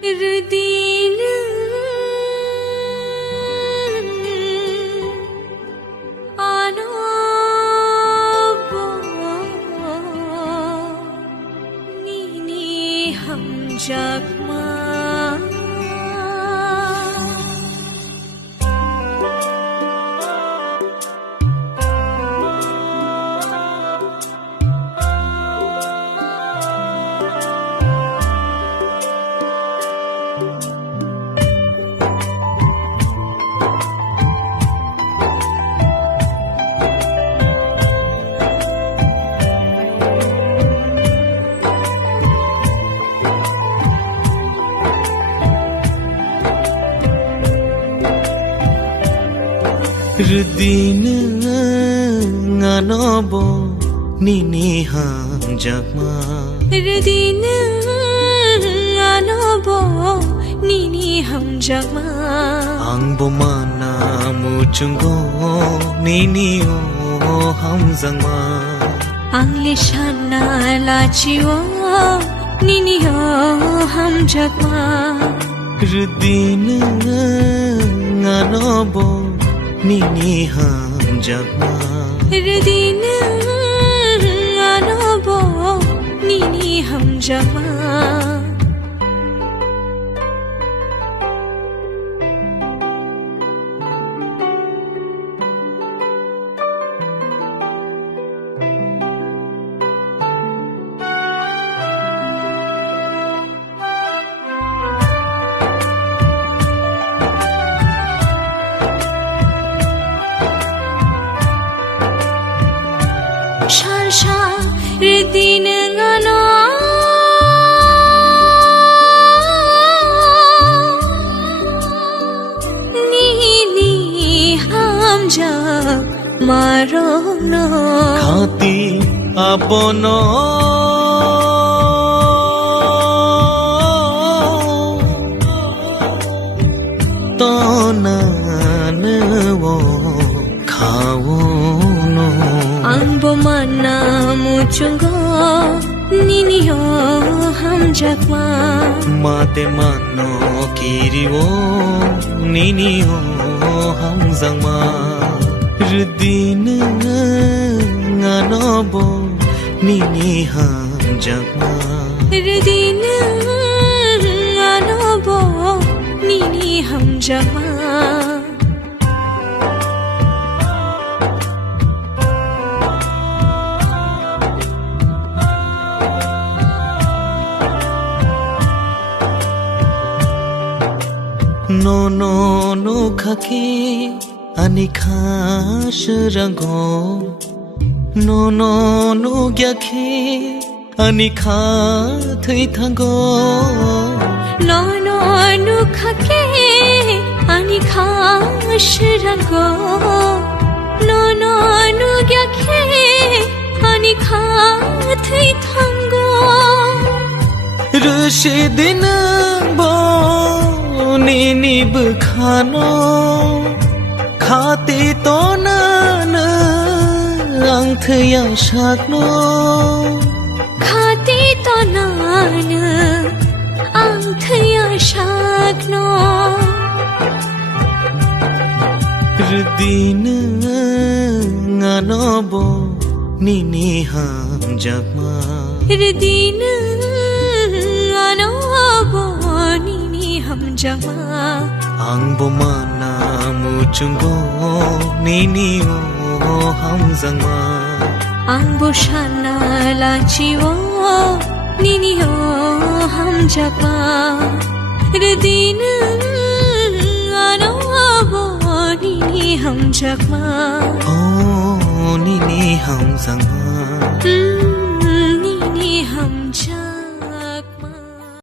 Erdin Anobo Nini Hamjakma Erdin Anobo Nini Hamjakma Erdin Anobo Nini Hamjakma Angbo mana muchungo Nini o Hamzangma Angle shana lachiwo Nini o Hamjakma Erdin Anobo Nini Hamjakma Erdin Anobo Nini Hamjakma Sharsha Erdin Ano Nini Hamjak Marono Khati abono Tonanwo Khawono Angbo mana muchungo Nini o Hamjakma Mate mano kiriwo Nini o Hamzangma Erdin Anobo Nini Hamjakma Erdin Anobo Nini Hamjakma No no no khake anikhash rango No no no gyakhe anikha thai thango No no no khake ani khashrango No no no gyakhe ani khathai thango Rashidin bo Nini bkhano khati tonana angthya shakno khati tonana angthya shakno Erdin Anobo Nini Hamjakma Erdin Anobo Nini Hamjakma Angbo mana muchungo Nini o Hamzangma Angbo shana lachiwo Nini o Hamjakma Erdin Anobo Nini Hamjakma Oh Nini Hamzangma